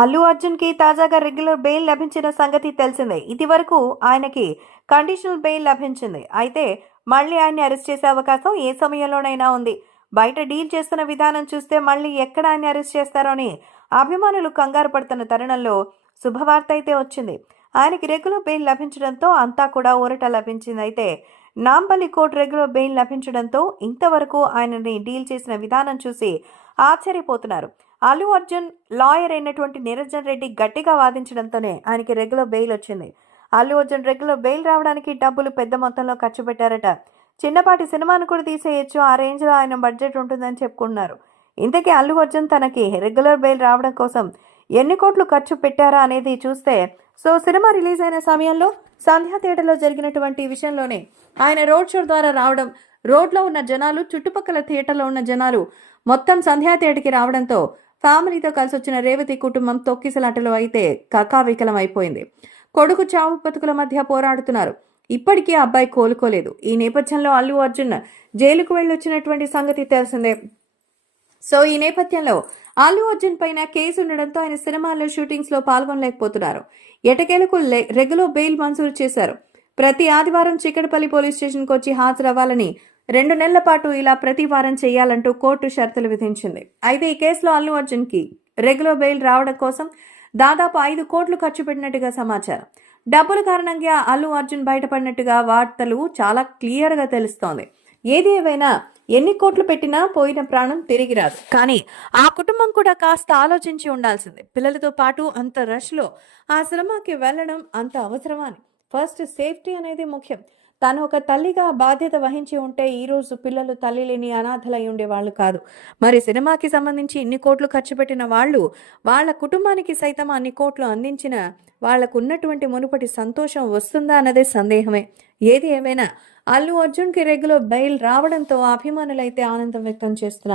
అల్లు అర్జున్కి తాజాగా regular bail లభించిన సంగతి తెలిసిందే. ఇది వరకు ఆయనకి కండిషనల్ బెయిల్ లభించింది. అయితే మళ్ళీ ఆయన్ని అరెస్ట్ చేసే అవకాశం ఏ సమయంలోనైనా ఉంది. బయట డీల్ చేస్తున్న విధానం చూస్తే మళ్ళీ ఎక్కడ ఆయన్ని అరెస్ట్ చేస్తారో అని అభిమానులు కంగారు పడుతున్న తరుణంలో శుభవార్త అయితే వచ్చింది. ఆయనకి రెగ్యులర్ బెయిల్ లభించడంతో అంతా కూడా ఊరట లభించింది. అయితే నాంపల్లి కోర్టు రెగ్యులర్ బెయిల్ లభించడంతో ఇంతవరకు ఆయనని డీల్ చేసిన విధానం చూసి ఆశ్చర్యపోతున్నారు. అల్లు అర్జున్ లాయర్ అయినటువంటి నిరంజన్ రెడ్డి గట్టిగా వాదించడంతోనే ఆయనకి రెగ్యులర్ బెయిల్ వచ్చింది. అల్లు అర్జున్ రెగ్యులర్ బెయిల్ రావడానికి డబ్బులు పెద్ద మొత్తంలో ఖర్చు పెట్టారట. చిన్నపాటి సినిమాను కూడా తీసేయచ్చు. ఆ రేంజ్లో ఆయన బడ్జెట్ ఉంటుందని చెప్పుకుంటున్నారు. ఇంతకీ అల్లు అర్జున్ తనకి రెగ్యులర్ బెయిల్ రావడం కోసం ఎన్ని కోట్లు ఖర్చు పెట్టారా అనేది చూస్తే సో సినిమా రిలీజ్ అయిన సమయంలో సంధ్యా థియేటర్లో జరిగినటువంటి విషయంలోనే ఆయన రోడ్ షో ద్వారా రావడం రోడ్లో ఉన్న జనాలు చుట్టుపక్కల థియేటర్లో ఉన్న జనాలు మొత్తం సంధ్యా థియేటర్కి రావడంతో ఫ్యామిలీతో కలిసి వచ్చిన రేవతి కుటుంబం తొక్కిసలాటలో అయితే కకావికలం అయిపోయింది. కొడుకు చావు బతుకుల మధ్య పోరాడుతున్నారు. ఇప్పటికీ ఆ అబ్బాయి కోలుకోలేదు. ఈ నేపథ్యంలో అల్లు అర్జున్ జైలుకు వెళ్ళొచ్చినటువంటి సంగతి తెలిసిందే. సో ఈ నేపథ్యంలో అల్లు అర్జున్ పైన కేసు ఉండడంతో ఆయన సినిమాల్లో షూటింగ్స్లో పాల్గొనలేకపోతున్నారు. ఎటకేలకు రెగ్యులర్ బెయిల్ మంజూరు చేశారు. ప్రతి ఆదివారం చిక్కడపల్లి పోలీస్ స్టేషన్కి వచ్చి హాజరవ్వాలని రెండు నెలల పాటు ఇలా ప్రతి వారం చేయాలంటూ కోర్టు షరతులు విధించింది. అయితే ఈ కేసులో అల్లు అర్జున్కి రెగ్యులర్ బెయిల్ రావడం కోసం దాదాపు ఐదు కోట్లు ఖర్చు పెట్టినట్టుగా సమాచారం. డబ్బుల కారణంగా అల్లు అర్జున్ బయటపడినట్టుగా వార్తలు చాలా క్లియర్గా తెలుస్తోంది. ఏది ఏవైనా ఎన్ని కోట్లు పెట్టినా పోయిన ప్రాణం తిరిగి రాదు. కానీ ఆ కుటుంబం కూడా కాస్త ఆలోచించి ఉండాల్సింది. పిల్లలతో పాటు అంత రష్లో ఆ సినిమాకి వెళ్ళడం అంత అవసరమా అని. ఫస్ట్ సేఫ్టీ అనేది ముఖ్యం. తను ఒక తల్లిగా బాధ్యత వహించి ఉంటే ఈరోజు పిల్లలు తల్లి లేని అనాథలై ఉండేవాళ్ళు కాదు. మరి సినిమాకి సంబంధించి ఇన్ని కోట్లు ఖర్చు పెట్టిన వాళ్ళు వాళ్ళ కుటుంబానికి సైతం అన్ని కోట్లు అందించిన వాళ్ళకు ఉన్నటువంటి మునుపటి సంతోషం వస్తుందా అన్నదే సందేహమే. ఏది ఏమైనా అల్లు అర్జున్కి రెగ్యులర్ బెయిల్ రావడంతో అభిమానులైతే ఆనందం వ్యక్తం చేస్తున్నారు.